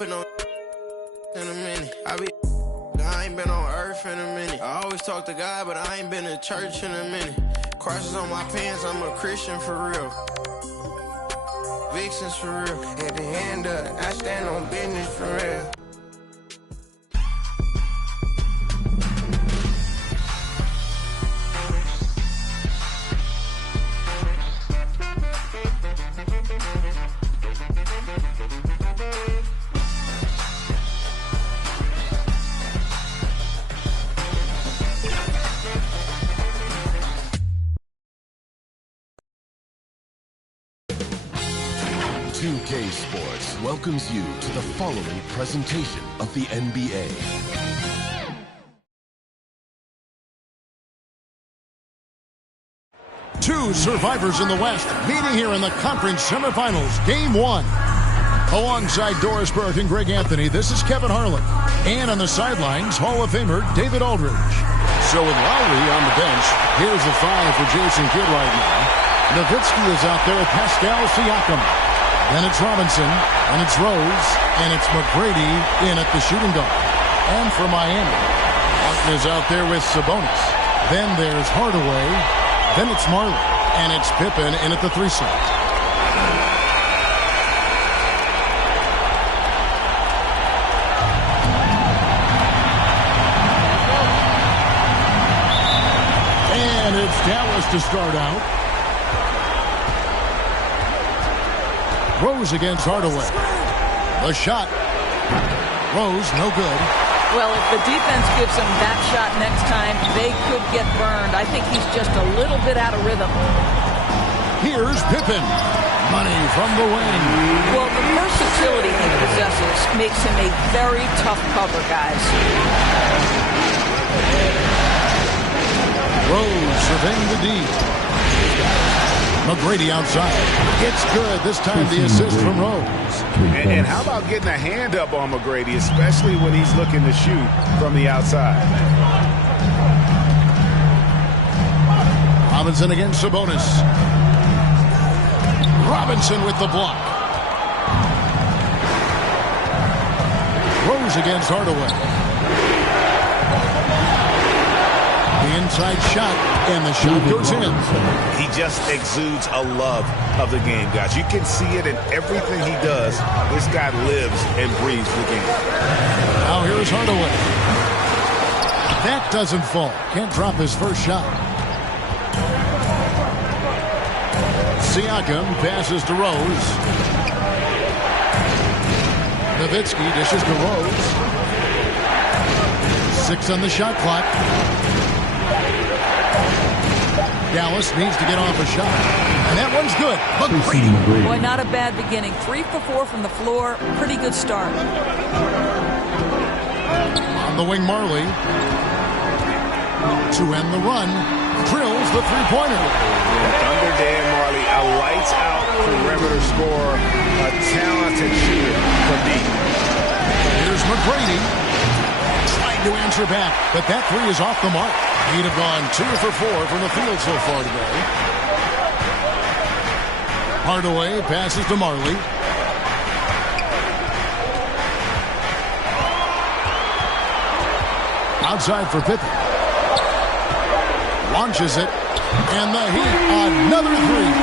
In a minute, I ain't been on earth in a minute. I always talk to God, but I ain't been to church in a minute. Crosses on my pants, I'm a Christian for real. Vixens for real. At the end of it, I stand on business for real. Sports welcomes you to the following presentation of the NBA. Two survivors in the West meeting here in the conference semifinals, game one. Alongside Doris Burke and Greg Anthony, this is Kevin Harlan. And on the sidelines, Hall of Famer David Aldridge. So with Lowry on the bench, here's the five for Jason Kidd right now. Nowitzki is out there with Pascal Siakam. Then it's Robinson, and it's Rose, and it's McGrady in at the shooting guard. And for Miami, Martin is out there with Sabonis. Then there's Hardaway. Then it's Marley, and it's Pippen in at the 3 slot. And it's Dallas to start out. Rose against Hardaway. The shot. Rose, no good. Well, if the defense gives him that shot next time, they could get burned. I think he's just a little bit out of rhythm. Here's Pippen. Money from the wing. Well, the versatility he possesses makes him a very tough cover, guys. Rose surveying the D. McGrady outside. It's good. This time the assist from Rose. And how about getting a hand up on McGrady, especially when he's looking to shoot from the outside. Robinson against Sabonis. Robinson with the block. Rose against Hardaway. The inside shot, and the shot goes in. He just exudes a love of the game, guys. You can see it in everything he does. This guy lives and breathes the game. Now here's Hardaway. That doesn't fall. Can't drop his first shot. Siakam passes to Rose. Nowitzki dishes to Rose. 6 on the shot clock. Dallas needs to get off a shot. And that one's good. McGrady. Boy, not a bad beginning. 3 for 4 from the floor. Pretty good start. On the wing, Marley. To end the run. Drills the three-pointer. Under Dan Marley, a lights-out perimeter scorer. A talented shooter from deep. Here's McGrady. Trying to answer back, but that three is off the mark. He'd have gone 2 for 4 from the field so far today. Hardaway passes to Marley. Outside for Pippen. Launches it. And the Heat, another three.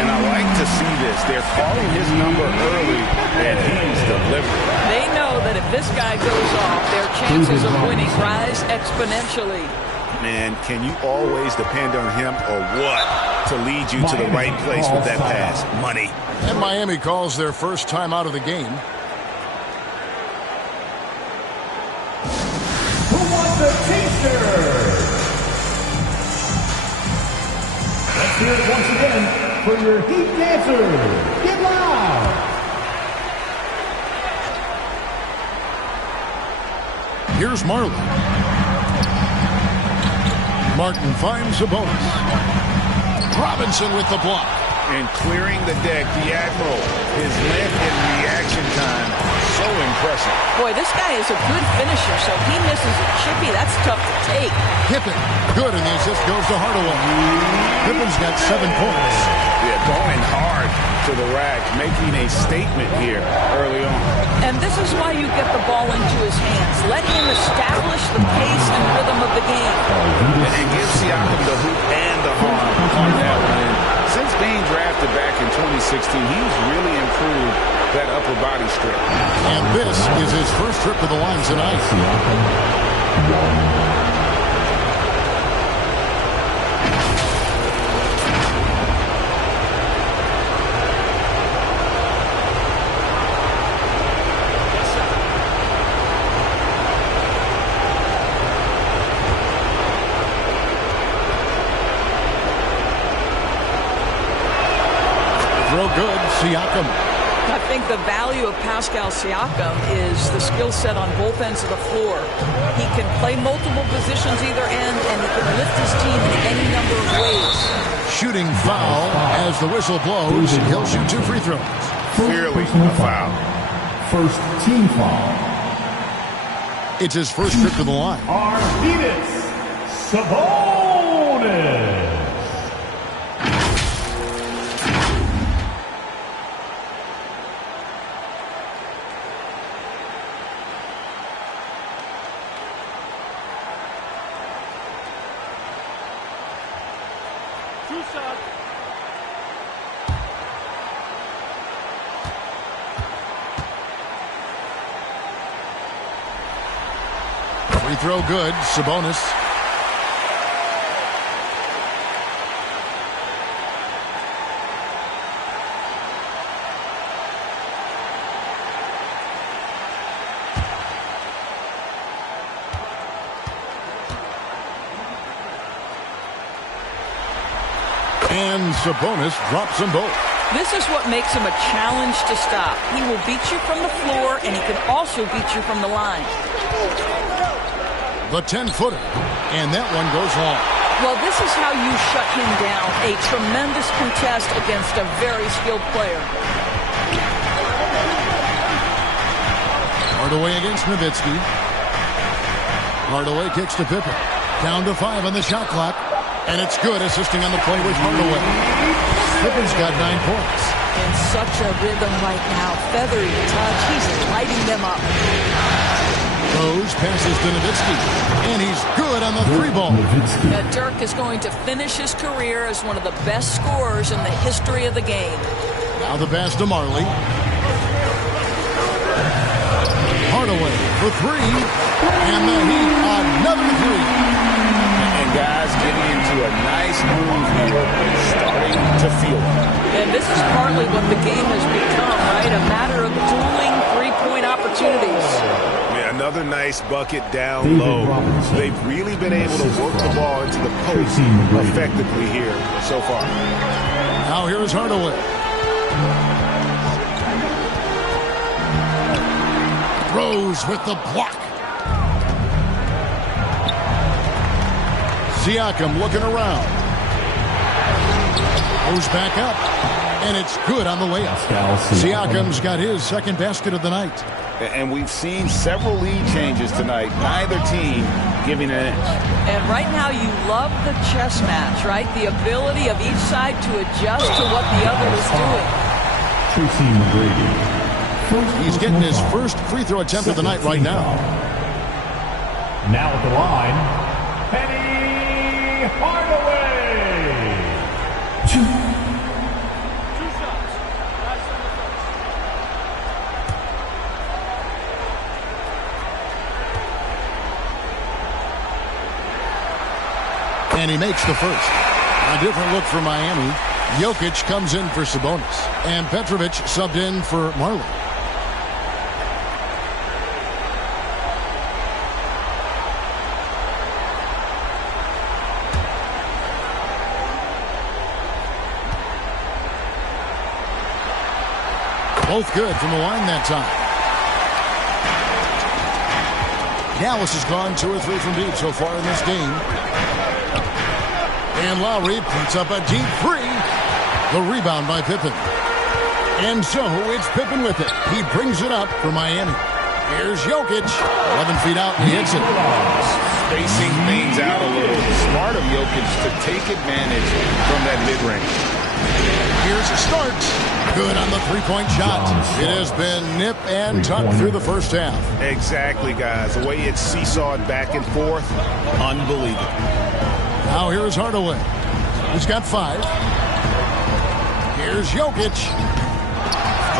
And I like to see this. They're calling his number early, and he's delivering. They know that if this guy goes off, their chances of winning rise exponentially. Man, can you always depend on him or what to lead you to the right place with that pass? Money. And Miami calls their first time out of the game. Who wants a t-shirt? Let's hear it once again for your Heat dancers. Get loud! Here's Marley. Martin finds Sabonis. Robinson with the block. And clearing the deck, the Admiral. His length and reaction time, so impressive. Boy, this guy is a good finisher, so he misses a chippy. That's tough to take. Pippen, good, and the assist goes to Hardaway. Pippen's got 7 points. Yeah, going hard to to the rack, making a statement here early on. And this is why you get the ball into his hands. Let him establish the pace and rhythm of the game. And give Siakam the hoop and the harm on that one. Since being drafted back in 2016, he's really improved that upper body strip. And this is his first trip to the line tonight. Good, Siakam. I think the value of Pascal Siakam is the skill set on both ends of the floor. He can play multiple positions either end, and he can lift his team in any number of ways. Shooting foul as the whistle blows. He'll shoot 2 free throws. Clearly a foul. First team foul. It's his first trip to the line. Arvidas Sabonis. Free throw good, Sabonis. And Sabonis drops them both. This is what makes him a challenge to stop. He will beat you from the floor, and he can also beat you from the line. The 10-footer. And that one goes long. Well, this is how you shut him down. A tremendous contest against a very skilled player. Hardaway against Nowitzki. Hardaway kicks to Pippen. Down to 5 on the shot clock. And it's good, assisting on the play with Hardaway. Pippen's got 9 points. In such a rhythm right now. Feathery touch. He's lighting them up. Rose passes to Nowitzki. And he's good on the 3-ball. Now Dirk is going to finish his career as one of the best scorers in the history of the game. Now the pass to Marley. Hardaway for 3. And the Heat, another 3. And guys getting into a nice move here, starting to feel it. And this is partly what the game has become, right? A matter of dueling three-point opportunities. Yeah, another nice bucket down low. They've really been able to work the ball into the post effectively here so far. Now here's Hardaway. Rose with the block. Siakam looking around. Goes back up. And it's good on the layup. Siakam's got his second basket of the night. And we've seen several lead changes tonight. Neither team giving an inch. And right now you love the chess match, right? The ability of each side to adjust to what the other is doing. He's getting his first free throw attempt of the night right now. Now at the line, Penny Hardaway. And he makes the first. A different look for Miami. Jokic comes in for Sabonis. And Petrovic subbed in for Marley. Both good from the line that time. Dallas has gone 2 or 3 from deep so far in this game. And Lowry puts up a deep 3. The rebound by Pippen. And so it's Pippen with it. He brings it up for Miami. Here's Jokic. 11 feet out and he hits it. Spacing things out a little. Smart of Jokic to take advantage from that mid-range. Here's Starks. Good on the three-point shot. It has been nip and tuck through the first half. Exactly, guys. The way it's seesawed back and forth, unbelievable. Now here's Hardaway. He's got 5. Here's Jokic.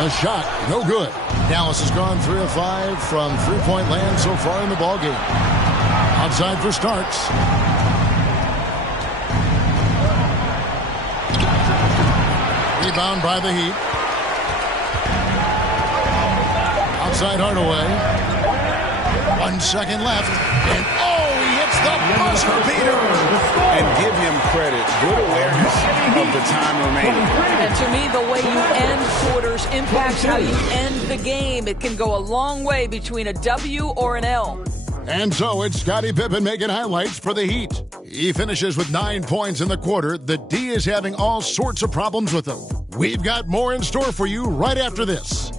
A shot, no good. Dallas has gone 3 of 5 from three-point land so far in the ballgame. Outside for Starks. Rebound by the Heat. Outside Hardaway. 1 second left. And he hits the buzzer beater. And give him credit. Good awareness of the time remaining. And to me, the way you end quarters impacts how you end the game. It can go a long way between a W or an L. And so it's Scottie Pippen making highlights for the Heat. He finishes with 9 points in the quarter. The D is having all sorts of problems with him. We've got more in store for you right after this.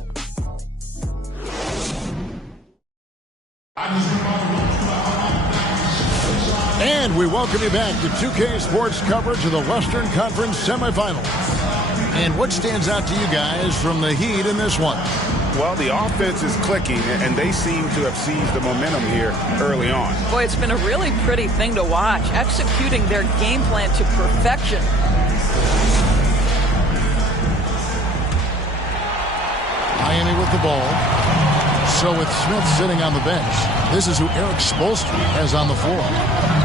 And we welcome you back to 2K Sports coverage of the Western Conference semifinals. And what stands out to you guys from the Heat in this one? Well, the offense is clicking, and they seem to have seized the momentum here early on. Boy, it's been a really pretty thing to watch, executing their game plan to perfection. Miami with the ball. So with Smith sitting on the bench, this is who Eric Spoelstra has on the floor.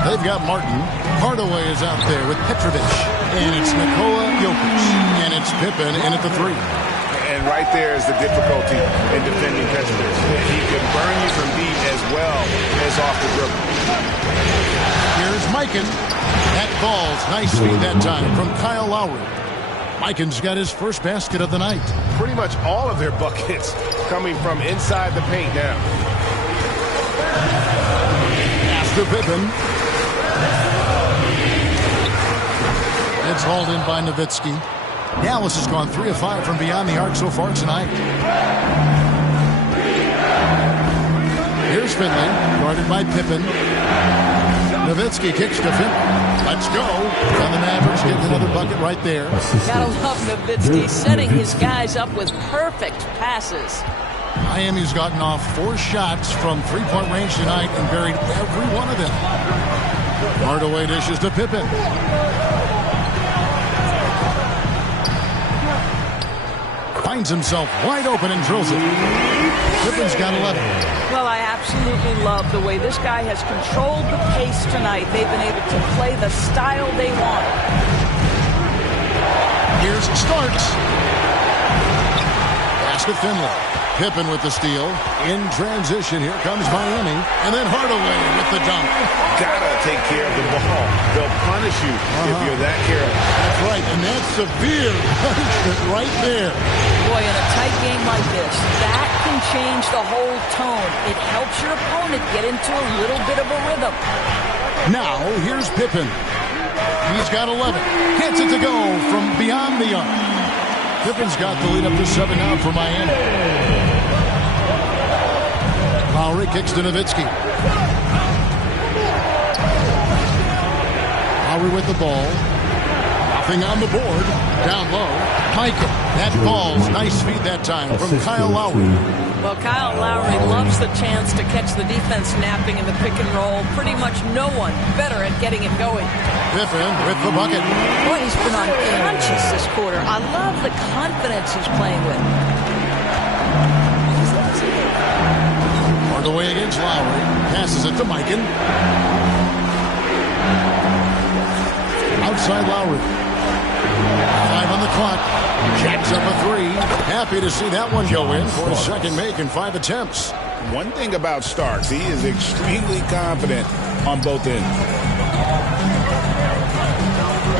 They've got Martin. Hardaway is out there with Petrovic. And it's Nikola Jokic. And it's Pippen in at the 3. And right there is the difficulty in defending Petrovic. He can burn you from deep as well as off the dribble. Here's Mikan. That ball's nice feed that time from Kyle Lowry. Mikan's got his first basket of the night. Pretty much all of their buckets coming from inside the paint now. Pass to Pippen. It's hauled in by Nowitzki. Dallas has gone 3 of 5 from beyond the arc so far tonight. Here's Finley, guarded by Pippen. Nowitzki kicks to Finley. Let's go. And the Mavericks get another bucket right there. Gotta love Nowitzki setting his guys up with perfect passes. Miami's gotten off 4 shots from three-point range tonight and buried every one of them. Hardaway dishes to Pippen. Finds himself wide open and drills it. Pippen's got 11. Well, I absolutely love the way this guy has controlled the pace tonight. They've been able to play the style they want. Here's Starks. Pass to Finley. Pippen with the steal. In transition, here comes Miami. And then Hardaway with the dunk. Gotta take care of the ball. They'll punish you if you're that careless. That's right, and that's severe punishment right there. Boy, in a tight game like this, that can change the whole tone. It helps your opponent get into a little bit of a rhythm. Now, here's Pippen. He's got 11. Gets it to go from beyond the arc. Pippen's got the lead up to 7 now for Miami. Lowry kicks to Nowitzki. Lowry with the ball. Nothing on the board. Down low. Michael. That ball's nice feed that time from Kyle Lowry. Well, Kyle Lowry loves the chance to catch the defense napping in the pick and roll. Pretty much no one better at getting it going. Pippen with the bucket. Boy, he's been unconscious this quarter. I love the confidence he's playing with. Hardaway against Lowry. Passes it to Mikan. Outside Lowry. 5 on the clock. Jacks up a 3. Happy to see that one go in for his second make in 5 attempts. One thing about Starks, he is extremely confident on both ends.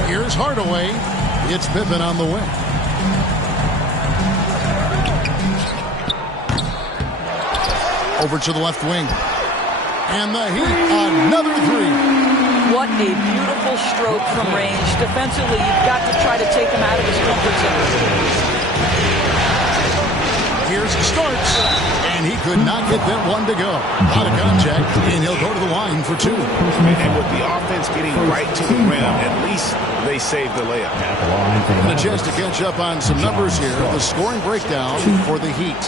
Here's Hardaway. It's Pippen on the wing. Over to the left wing. And the Heat, another 3. What a beautiful stroke from range. Defensively, you've got to try to take him out of his comfort zone. Here's Starks, and he could not get that one to go. Out of contact, and he'll go to the line for 2. And with the offense getting right to the rim, at least they saved the layup. And a chance to catch up on some numbers here. The scoring breakdown for the Heat.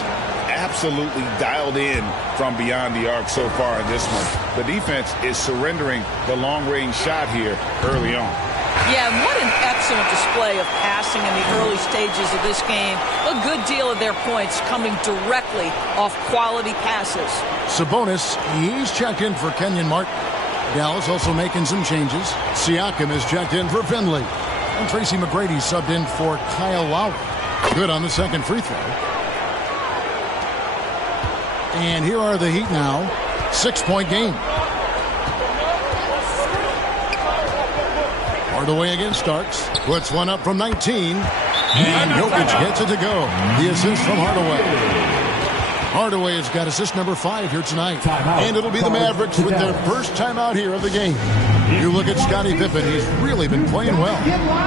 Absolutely dialed in from beyond the arc so far in this one. The defense is surrendering the long-range shot here early on. Yeah, and what an excellent display of passing in the early stages of this game. A good deal of their points coming directly off quality passes. Sabonis, he's checked in for Kenyon Martin. Dallas also making some changes. Siakam is checked in for Finley. And Tracy McGrady subbed in for Kyle Lowry. Good on the second free throw. And here are the Heat now. 6-point game. Hardaway against Starks. Puts one up from 19. And Jokic gets it to go. The assist from Hardaway. Hardaway has got assist number 5 here tonight. And it'll be the Mavericks with their first timeout here of the game. You look at Scottie Pippen. He's really been playing well.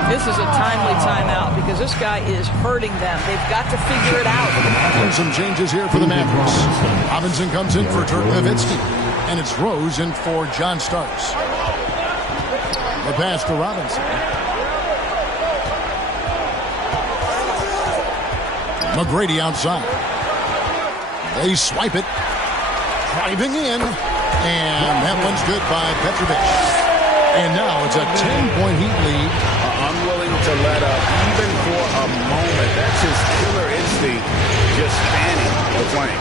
This is a timely timeout because this guy is hurting them. They've got to figure it out. And some changes here for the Mavericks. Robinson comes in for Dirk Nowitzki. And it's Rose in for John Starks. The pass to Robinson. McGrady outside. They swipe it. Driving in. And that one's good by Petrovic. And now it's a 10-point Heat lead. Unwilling to let up even for a moment. That's his killer instinct just spanning the flank.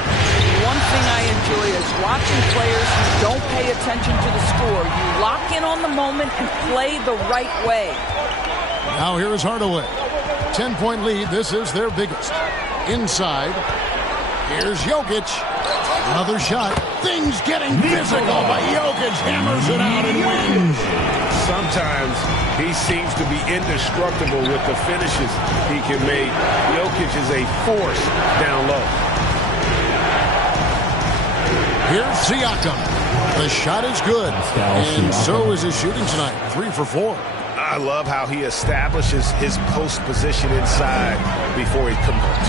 One thing I enjoy is watching players who don't pay attention to the score. You lock in on the moment and play the right way. Now here is Hardaway. 10-point lead. This is their biggest. Inside. Here's Jokic. Another shot. Things getting physical, but Jokic hammers it out and wins. Sometimes he seems to be indestructible with the finishes he can make. Jokic is a force down low. Here's Siakam. The shot is good. And so is his shooting tonight. 3 for 4. I love how he establishes his post position inside before he converts.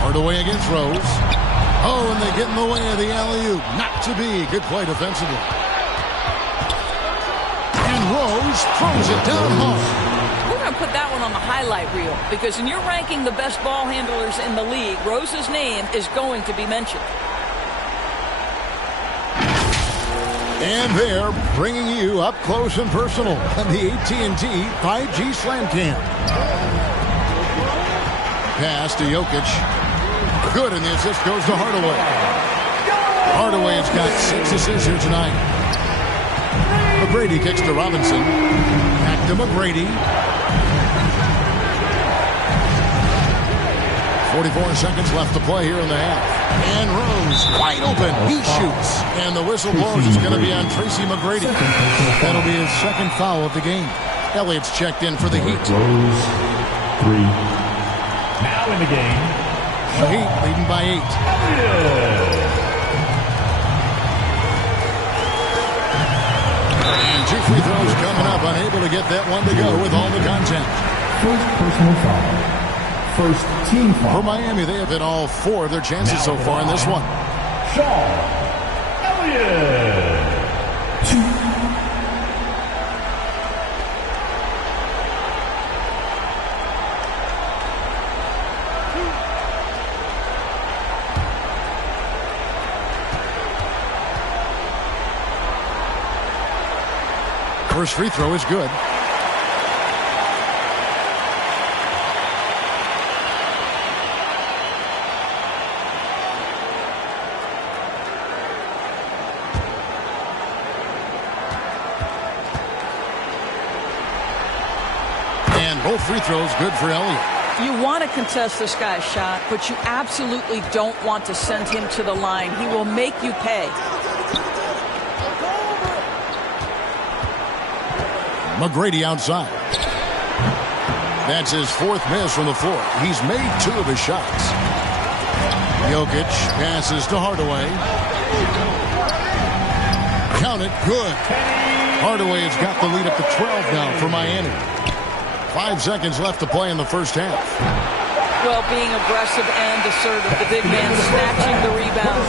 Hardaway against Rose. Oh, and they get in the way of the alley-oop. Not to be. Good play defensively. And Rose throws it down hard. We're going to put that one on the highlight reel because when you're ranking the best ball handlers in the league, Rose's name is going to be mentioned. And they're bringing you up close and personal on the AT&T 5G Slam Cam. Pass to Jokic. Good, and the assist goes to Hardaway. Hardaway has got 6 assists here tonight. McGrady kicks to Robinson. Back to McGrady. 44 seconds left to play here in the half. And Rose, wide open. He shoots. And the whistle blows. It's going to be on Tracy McGrady. That'll be his second foul of the game. Elliott's checked in for the Heat. Rose, 3. Now in the game. The Heat leading by 8. And 2 free throws coming up. Unable to get that one to go with all the contact. First personal foul. First team foul. For Miami, they have hit all 4 of their chances so far in this one. Sean Elliott. 2. First free throw is good. And both free throws good for Elliott. You want to contest this guy's shot, but you absolutely don't want to send him to the line. He will make you pay. McGrady outside. That's his 4th miss from the floor. He's made 2 of his shots. Jokic passes to Hardaway. Count it, good. Hardaway has got the lead up to 12 now for Miami. 5 seconds left to play in the first half. Well, being aggressive and assertive, the big man snatching the rebound.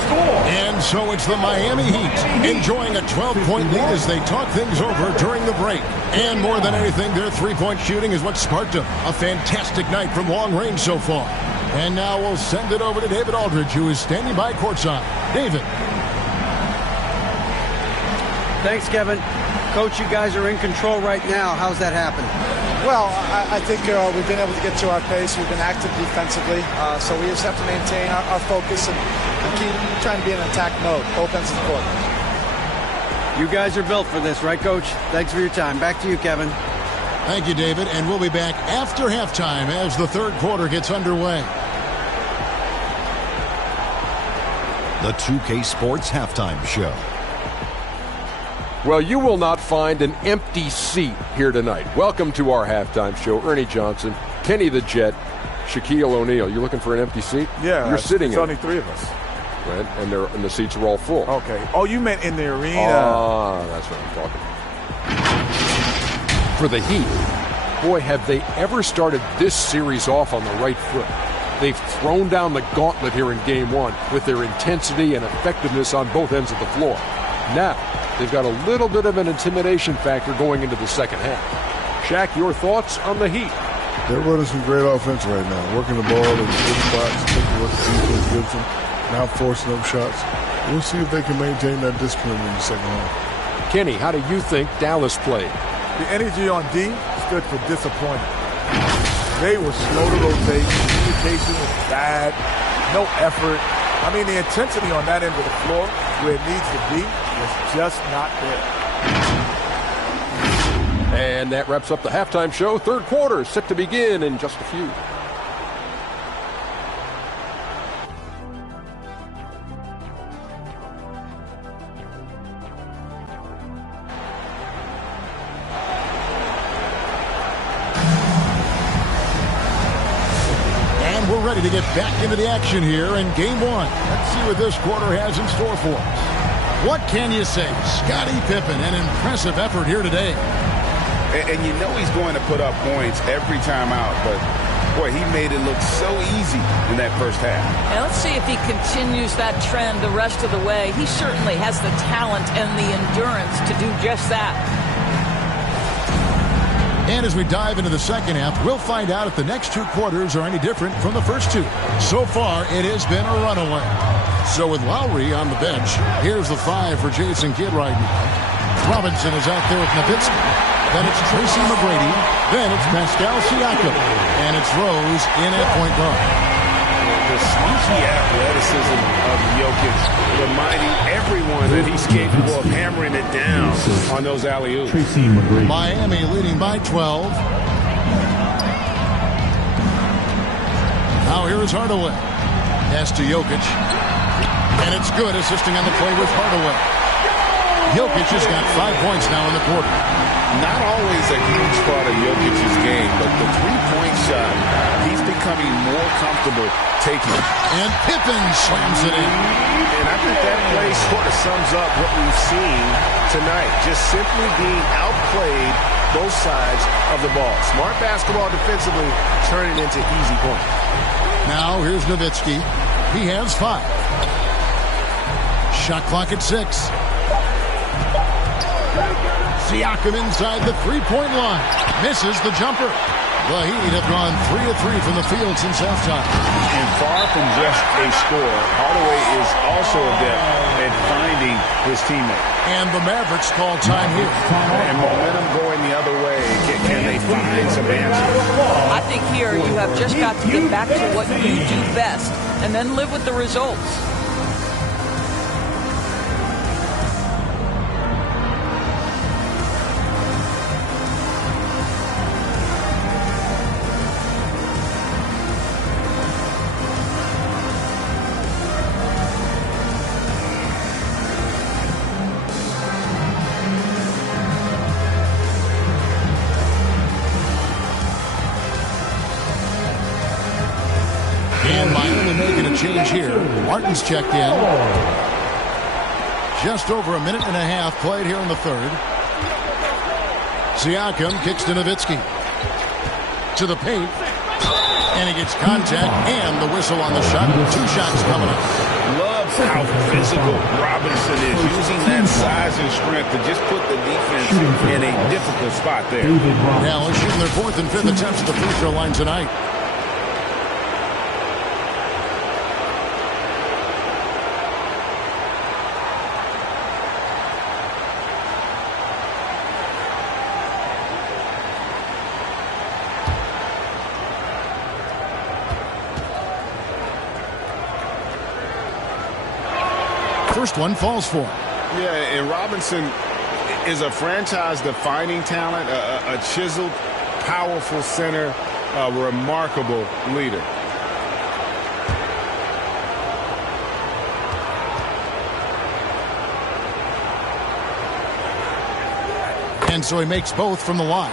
And so it's the Miami Heat enjoying a 12-point lead as they talk things over during the break. And more than anything, their three-point shooting is what sparked them. A fantastic night from long range so far. And now we'll send it over to David Aldridge, who is standing by courtside. David. Thanks, Kevin. Coach, you guys are in control right now. How's that happen? Well, I think we've been able to get to our pace. We've been active defensively, so we just have to maintain our focus and keep trying to be in attack mode, both ends of the court. You guys are built for this, right, Coach? Thanks for your time. Back to you, Kevin. Thank you, David, and we'll be back after halftime as the third quarter gets underway. The 2K Sports Halftime Show. Well, you will not find an empty seat here tonight. Welcome to our halftime show. Ernie Johnson, Kenny the Jet, Shaquille O'Neal. You looking for an empty seat? Yeah, you're sitting it's in. only 3 of us. Right, and the seats are all full. Okay. Oh, you meant in the arena. Ah, that's what I'm talking about. For the Heat, boy, have they ever started this series off on the right foot. They've thrown down the gauntlet here in Game 1 with their intensity and effectiveness on both ends of the floor. Now, they've got a little bit of an intimidation factor going into the second half. Shaq, your thoughts on the Heat? They're running some great offense right now, working the ball in good spots, taking what the defense gives them, now forcing up shots. We'll see if they can maintain that discipline in the second half. Kenny, how do you think Dallas played? The energy on D stood for disappointment. They were slow to rotate. Communication was bad. No effort. I mean, the intensity on that end of the floor, where it needs to be, was just not there. And that wraps up the halftime show. Third quarter is set to begin in just a few. We're ready to get back into the action here in Game 1. Let's see what this quarter has in store for us. What can you say? Scottie Pippen, an impressive effort here today. And you know he's going to put up points every time out, but, boy, he made it look so easy in that first half. And let's see if he continues that trend the rest of the way. He certainly has the talent and the endurance to do just that. And as we dive into the second half, we'll find out if the next 2 quarters are any different from the first 2. So far, it has been a runaway. So with Lowry on the bench, here's the 5 for Jason Kidd right now. Robinson is out there with Nowitzki. Then it's Tracy McGrady. Then it's Pascal Siakam. And it's Rose in at point guard. The sneaky athleticism of Jokic, reminding everyone that he's capable of hammering it down on those alley-oops. Miami leading by 12. Now here is Hardaway. Pass to Jokic. And it's good, assisting on the play with Hardaway. Jokic has got 5 points now in the quarter. Not always a huge part of Jokic's game, but the three-point shot, he's becoming more comfortable taking. And Pippen slams it in. And I think that play sort of sums up what we've seen tonight. Just simply being outplayed both sides of the ball. Smart basketball defensively, turning into easy points. Now here's Nowitzki. He has 5. Shot clock at 6. Siakam inside the three-point line. Misses the jumper. The Heat have gone 3 of 3 from the field since halftime. And far from just a score, Hardaway is also adept at finding his teammate. And the Mavericks call time here. And momentum going the other way. Can they find some answers? I think here you have just got to get back to what you do best and then live with the results. And Miami making a change here. Martin's checked in. Just over a minute and a half played here in the third. Siakam kicks to Nowitzki. To the paint. And he gets contact and the whistle on the shot. 2 shots coming up. Love how physical Robinson is, using that size and strength to just put the defense in a difficult spot there. Now they're shooting their 4th and 5th attempts at the free throw line tonight. First one falls for him. Yeah, and Robinson is a franchise-defining talent, a chiseled, powerful center, a remarkable leader. And so he makes both from the line.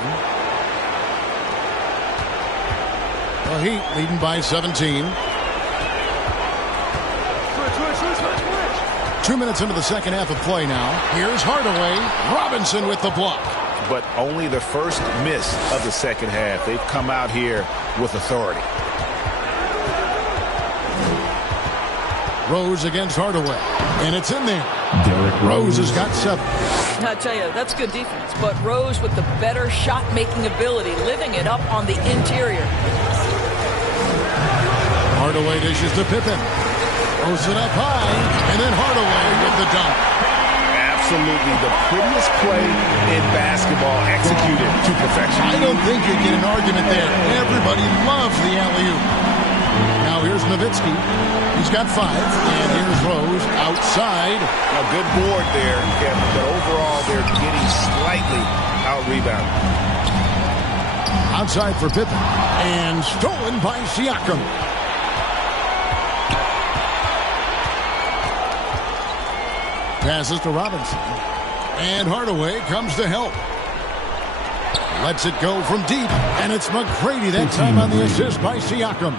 The Heat leading by 17. 2 minutes into the second half of play now. Here's Hardaway. Robinson with the block. But only the first miss of the second half. They've come out here with authority. Rose against Hardaway. And it's in there. Rose has got 7. I tell you, that's good defense. But Rose with the better shot-making ability, living it up on the interior. Hardaway dishes to Pippen. Throws it up high, and then Hardaway with the dunk. Absolutely the prettiest play in basketball, executed to perfection. I don't think you get an argument there. Everybody loves the alley-oop. Now here's Nowitzki. He's got 5, and here's Rose outside. A good board there, Kevin, but overall they're getting slightly out-rebounded. Outside for Pippen, and stolen by Siakam. Passes to Robinson. And Hardaway comes to help. Lets it go from deep. And it's McGrady that time on the assist by Siakam.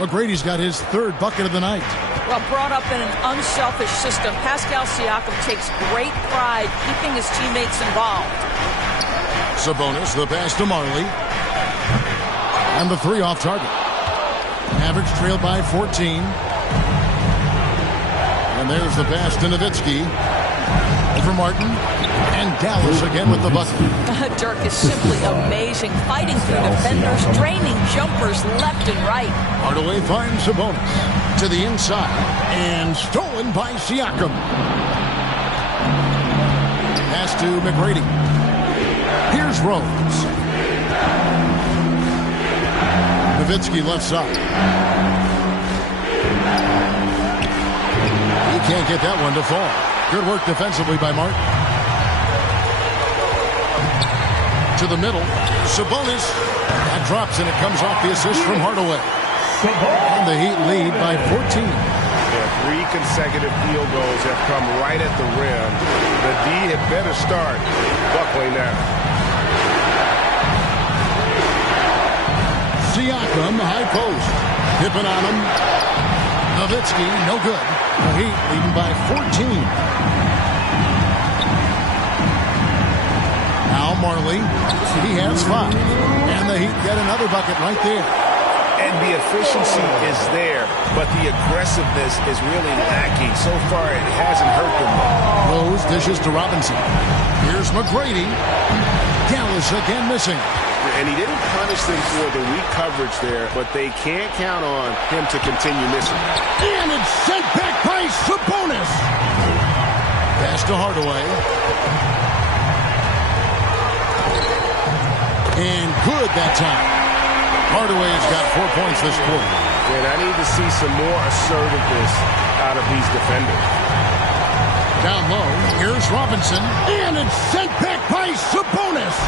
McGrady's got his 3rd bucket of the night. Well, brought up in an unselfish system, Pascal Siakam takes great pride keeping his teammates involved. Sabonis, the pass to Marley. And the 3 off target. Mavericks trailed by 14. And there's the pass to Nowitzki. Over Martin. And Dallas again with the bucket. Dirk is simply amazing. Fighting through defenders, draining jumpers left and right. Hardaway finds Sabonis to the inside. And stolen by Siakam. Pass to McGrady. Here's Rose. Nowitzki left side. He can't get that one to fall. Good work defensively by Martin. To the middle. Sabonis. That drops, and it comes off the assist from Hardaway. And the Heat lead by 14. Yeah, 3 consecutive field goals have come right at the rim. The D had better start buckling now. Siakam, high post. Pippen on him. Nowitzki, no good. The Heat leading by 14. Now Marley, he has 5. And the Heat get another bucket right there. And the efficiency is there, but the aggressiveness is really lacking. So far, it hasn't hurt them. Rose dishes to Robinson. Here's McGrady. Dallas again missing. And he didn't punish them for the weak coverage there, but they can't count on him to continue missing. And it's sent back by Sabonis. Pass to Hardaway. And good that time. Hardaway has got 4 points this quarter. And I need to see some more assertiveness out of these defenders. Down low, here's Robinson. And it's sent back by Sabonis.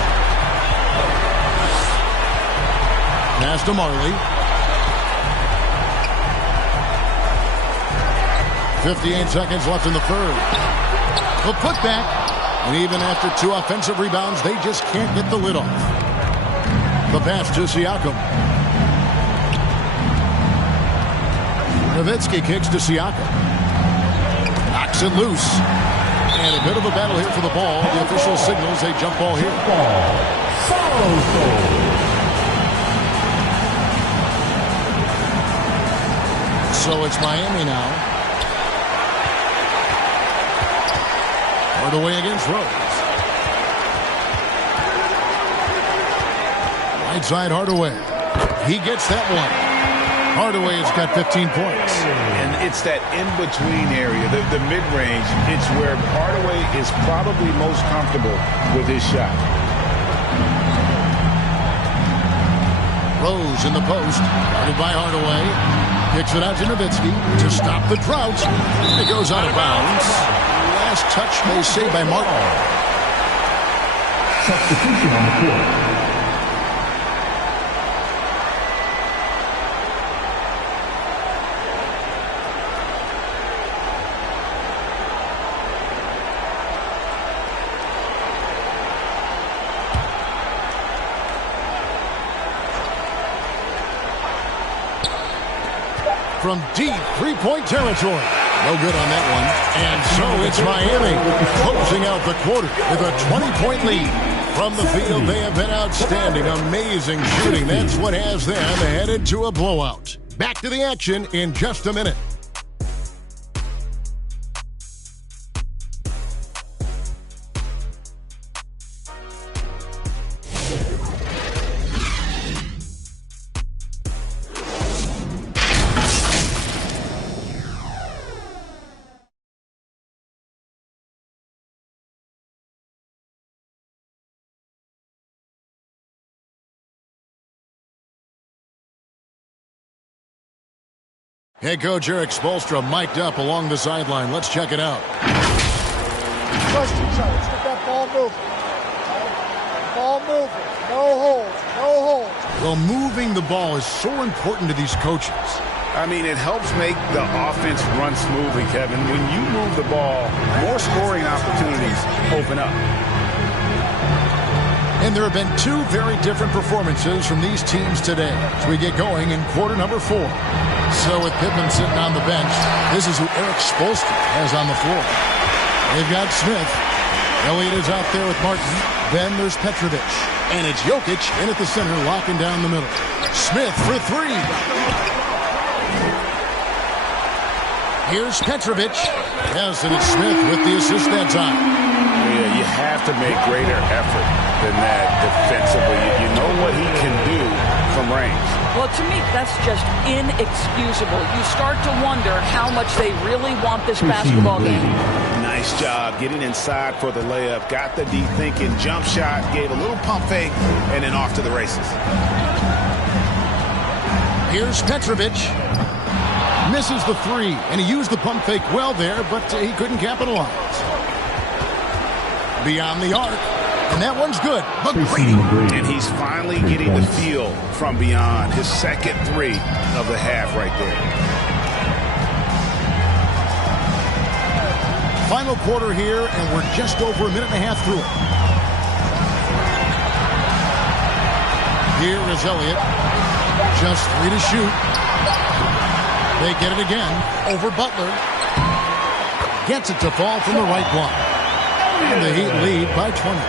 Pass to Marley. 58 seconds left in the third. The putback. And even after 2 offensive rebounds, they just can't get the lid off. The pass to Siakam. Nowitzki kicks to Siakam. Knocks it loose. And a bit of a battle here for the ball. The official signals a jump ball here. So it's Miami now. Hardaway against Rose. Right side Hardaway. He gets that one. Hardaway has got 15 points. And it's that in-between area, the mid-range. It's where Hardaway is probably most comfortable with his shot. Rose in the post. Guarded by Hardaway. Kicks it out to Nowitzki to stop the drought. And it goes out of bounds. Last touch, they say, by Martin. Substitution on the court. From deep three-point territory. No good on that one. And so it's Miami closing out the quarter with a 20-point lead. From the field, they have been outstanding. Amazing shooting. That's what has them headed to a blowout. Back to the action in just a minute. Head coach Eric Spoelstra mic'd up along the sideline. Let's check it out. Trust each other. Let's get that ball moving. Ball moving. No holds. No holds. Well, moving the ball is so important to these coaches. I mean, it helps make the offense run smoothly, Kevin. When you move the ball, more scoring opportunities open up. And there have been two very different performances from these teams today as we get going in quarter number 4. So with Pippen sitting on the bench, this is who Eric Spoelstra has on the floor. They've got Smith. Elliott is out there with Martin. Then there's Petrovic. And it's Jokic in at the center, locking down the middle. Smith for 3. Here's Petrovic. Yes, and it's Smith with the assist that time. Yeah, you have to make greater effort than that defensively. You know what he can do from range. Well, to me, that's just inexcusable. You start to wonder how much they really want this basketball game. Nice job getting inside for the layup. Got the deep thinking jump shot, gave a little pump fake, and then off to the races. Here's Petrovic. Misses the 3, and he used the pump fake well there, but he couldn't capitalize. Beyond the arc. And that one's good. And he's finally getting the feel from beyond. His second 3 of the half right there. Final quarter here, and we're just over a minute and a half through it. Here is Elliott. Just 3 to shoot. They get it again over Butler. Gets it to fall from the right block. And the Heat lead by 20.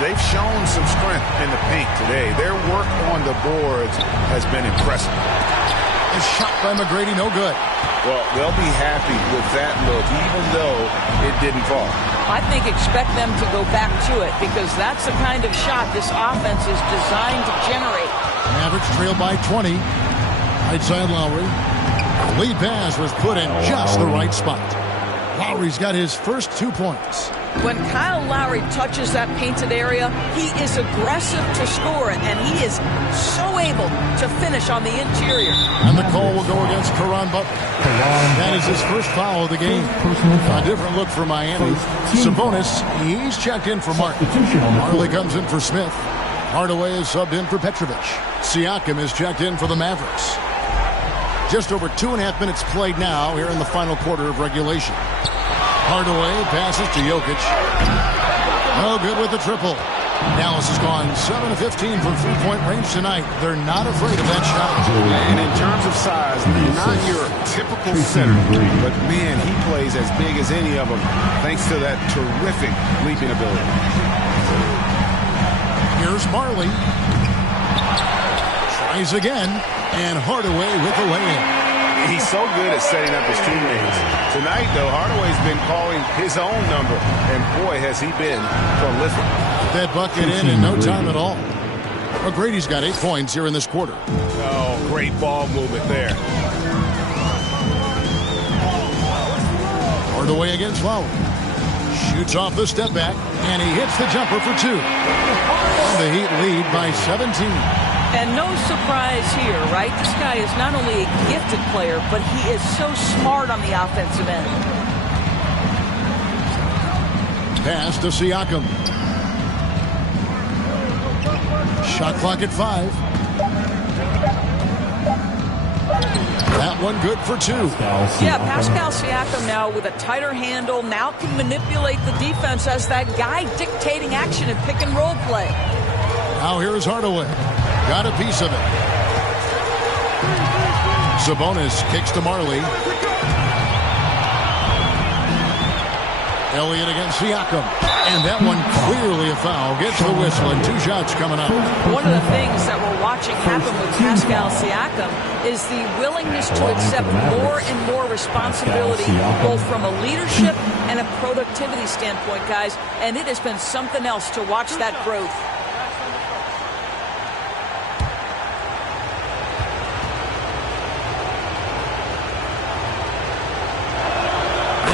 They've shown some strength in the paint today. Their work on the boards has been impressive. A shot by McGrady, no good. Well, they'll be happy with that look, even though it didn't fall. I think expect them to go back to it because that's the kind of shot this offense is designed to generate. Mavericks trail by 20. Right side Lowry. The lead pass was put in just the right spot. Lowry's got his first 2 points. When Kyle Lowry touches that painted area, he is aggressive to score it, and he is so able to finish on the interior. And the call will go against Caron Butler. That is his first foul of the game. A different look for Miami. Sabonis, he's checked in for Martin. Harley comes in for Smith. Hardaway is subbed in for Petrovic. Siakam is checked in for the Mavericks. Just over 2.5 minutes played now here in the final quarter of regulation. Hardaway passes to Jokic. No good with the triple. Dallas has gone 7 of 15 from three-point range tonight. They're not afraid of that shot. And in terms of size, not your typical center, but man, he plays as big as any of them thanks to that terrific leaping ability. Here's Marley. Tries again, and Hardaway with the lay-in. He's so good at setting up his teammates. Tonight, though, Hardaway's been calling his own number, and boy, has he been prolific. That bucket in no time at all. McGrady's got 8 points here in this quarter. Oh, great ball movement there. Hardaway against Lowry. Shoots off the step back, and he hits the jumper for 2. And the Heat lead by 17. And no surprise here, right? This guy is not only a gifted player, but he is so smart on the offensive end. Pass to Siakam. Shot clock at 5. That one good for 2. Yeah, Pascal Siakam now with a tighter handle, now can manipulate the defense as that guy dictating action and pick and roll play. Now here's Hardaway. Got a piece of it. Sabonis kicks to Marley. Elliott against Siakam. And that one clearly a foul. Gets the whistle and 2 shots coming up. One of the things that we're watching happen with Pascal Siakam is the willingness to accept more and more responsibility, both from a leadership and a productivity standpoint, guys. And it has been something else to watch that growth.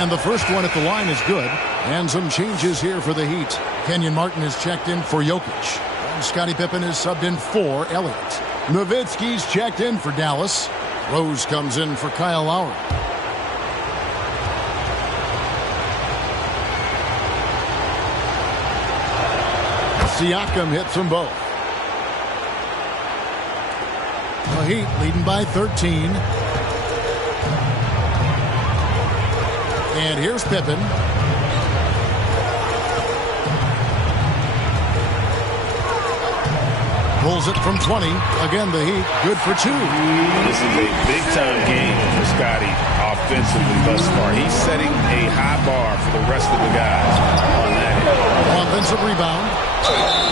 And the first one at the line is good. And some changes here for the Heat. Kenyon Martin is checked in for Jokic. And Scottie Pippen is subbed in for Elliott. Nowitzki's checked in for Dallas. Rose comes in for Kyle Lowry. Siakam hits them both. The Heat leading by 13. And here's Pippen. Pulls it from 20. Again, the Heat good for 2. This is a big-time game for Scottie offensively thus far. He's setting a high bar for the rest of the guys on that end. Offensive rebound.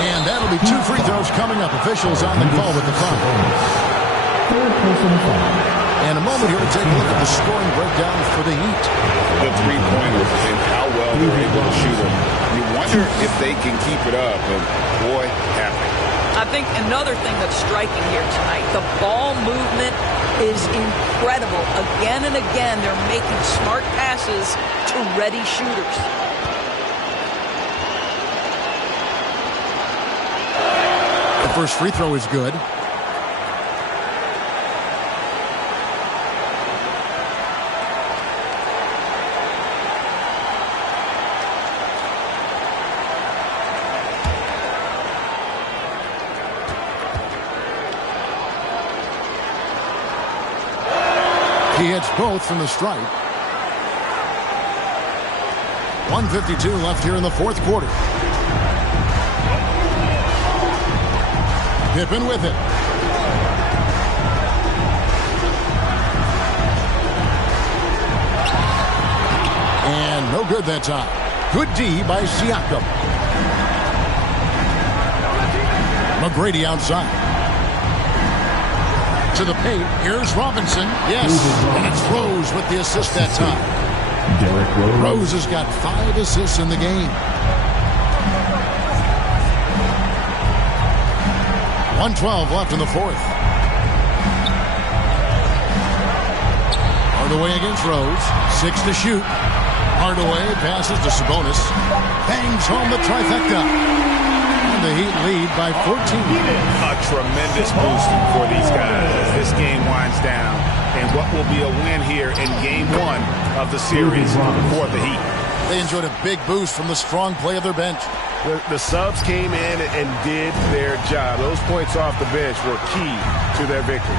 And that'll be 2 free throws coming up. Officials on the call with the foul. And a moment here to take a look at the scoring breakdown for the Heat. The three-pointers and how well they're able to shoot them. You wonder if they can keep it up, and boy, have they. I think another thing that's striking here tonight, the ball movement is incredible. Again and again, they're making smart passes to ready shooters. The first free throw is good. He hits both from the stripe. 1:52 left here in the fourth quarter. Pippen with it. And no good that time. Good D by Siakam. McGrady outside. To the paint. Here's Robinson. Yes. And it's Rose with the assist that time. Rose has got 5 assists in the game. 1:12 left in the fourth. Hardaway against Rose. 6 to shoot. Hardaway passes to Sabonis. Bangs home the trifecta. The Heat lead by 14. A tremendous boost for these guys as this game winds down, and what will be a win here in Game 1 of the series for the Heat. They enjoyed a big boost from the strong play of their bench. The subs came in and did their job. Those points off the bench were key to their victory.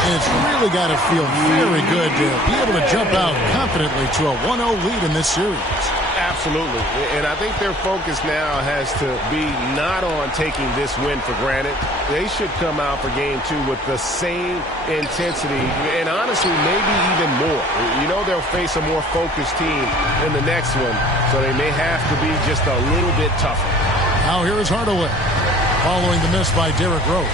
And it's really got to feel very good to be able to jump out confidently to a 1-0 lead in this series. Absolutely. And I think their focus now has to be not on taking this win for granted. They should come out for Game 2 with the same intensity and honestly maybe even more. You know they'll face a more focused team in the next one, so they may have to be just a little bit tougher. Now here is Hardaway following the miss by Derrick Rose.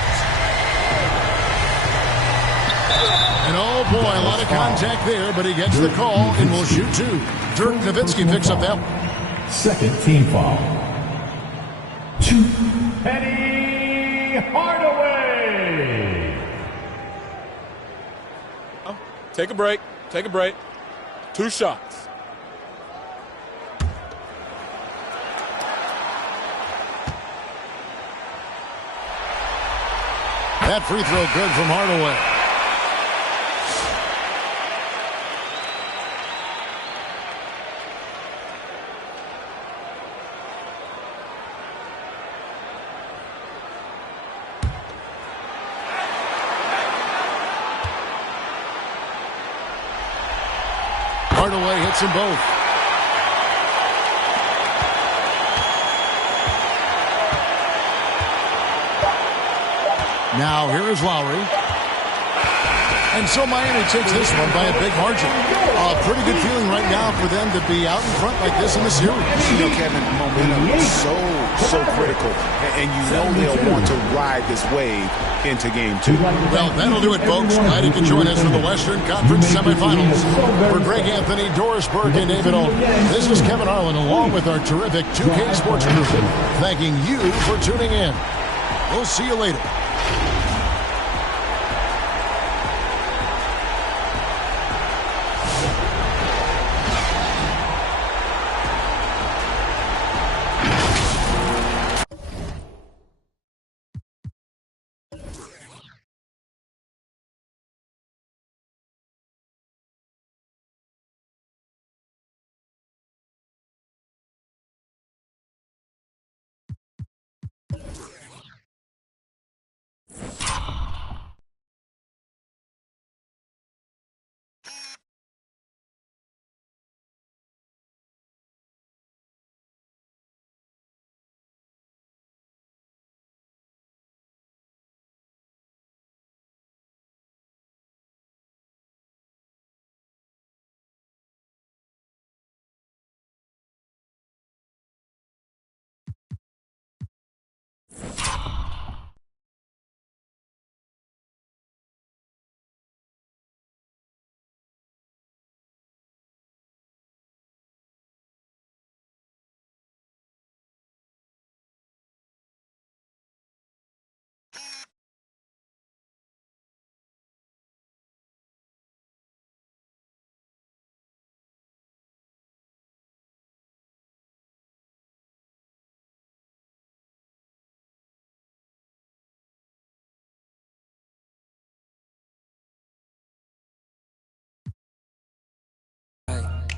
And oh boy, a lot of contact there, but he gets the call and will shoot two. Dirk Nowitzki picks up that one. Second team foul. 2. Penny Hardaway. Take a break. Take a break. 2 shots. That free throw good from Hardaway. Hardaway hits them both. Now here is Lowry. And so Miami takes this one by a big margin. A pretty good feeling right now for them to be out in front like this in the series. You know, Kevin, momentum is so critical. And you know they'll want to ride this wave into game 2. Well, that'll do it, folks. Glad you could join us for the Western Conference semifinals. For Greg Anthony, Doris Burke, and David Olden, this is Kevin Harlan along with our terrific 2K Sports crew, thanking you for tuning in. We'll see you later.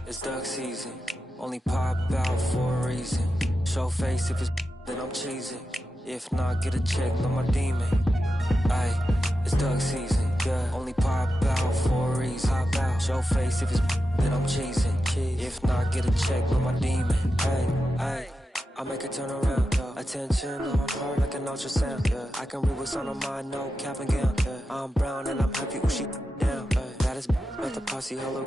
It's duck season, only pop out for a reason. Show face if it's then I'm cheesing. If not, get a check on my demon. Aye, it's duck season, yeah. Only pop out for a reason. Pop out. Show face if it's then I'm cheesing. If not, get a check on my demon. Aye, I make it turn around. Attention on her like an ultrasound. I can read what's on her mind, no cap and gown. I'm brown and I'm happy when she down. That is but the posse hello.